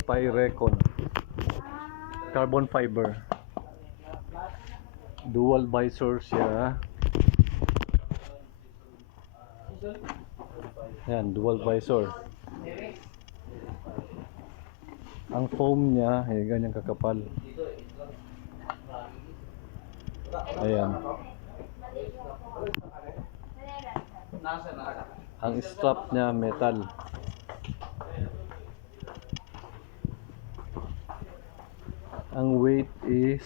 Spyrecon carbon fiber, dual visor siya. Yan, dual visor. Ang foam niya ay ganyan kakapal. Ayan. Ang strap niya metal. Ang weight is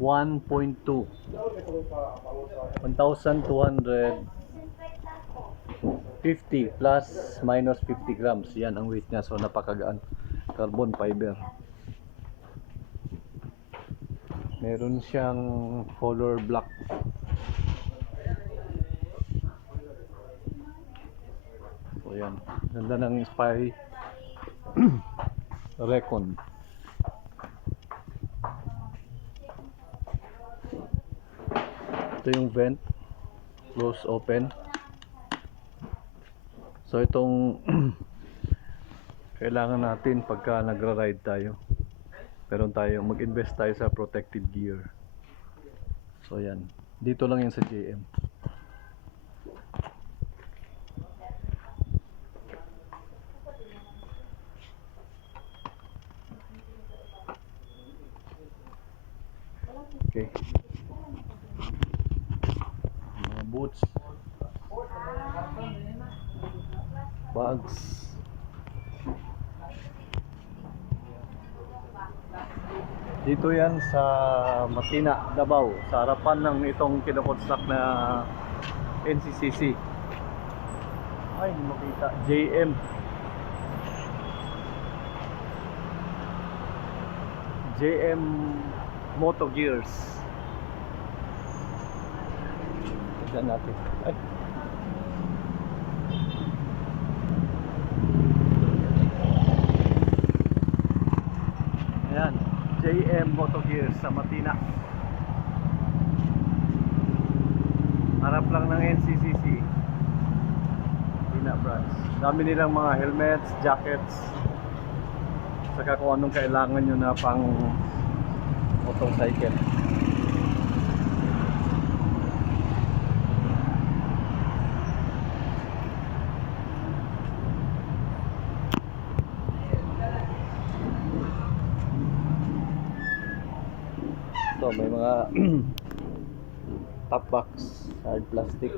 1.2 1,250 plus minus 50 grams. Yan ang weight niya. So napakagaan. Carbon fiber. Meron siyang color black. So yan. Ganda ng Spyrecon. Ito yung vent, close open. So itong kailangan natin pagka nagra-ride tayo. Pero mag-invest tayo sa protective gear. So yan, dito lang yan sa JM. Okay. Mga boots, bags. Dito yan sa Matina, Davao, sa harapan ng itong kinoconstruct na NCCC. Ay, hindi makita. JM Moto Gears. Tignan natin. Ay. Ayan, JM Moto Gears sa Matina. Harap lang ng NCCC. Matina branch. Dami nilang mga helmets, jackets, saka kung anong kailangan nyo na pang motorcycle. So may mga top box, hard plastic,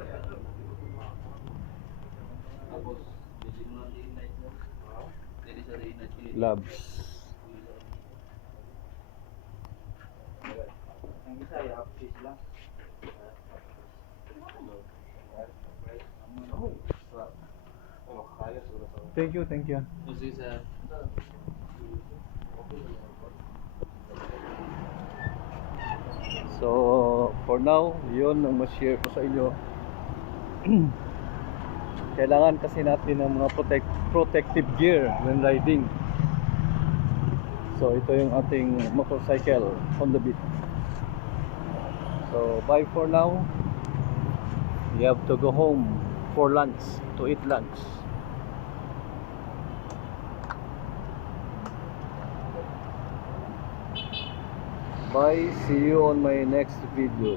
gloves. Thank you, thank you. So for now, yun ang ma-share ko sa inyo. Kailangan kasi natin ng mga protective gear when riding. So ito yung ating motorcycle on the beat. So bye for now. We have to go home for lunch, to eat lunch. Bye, see you on my next video.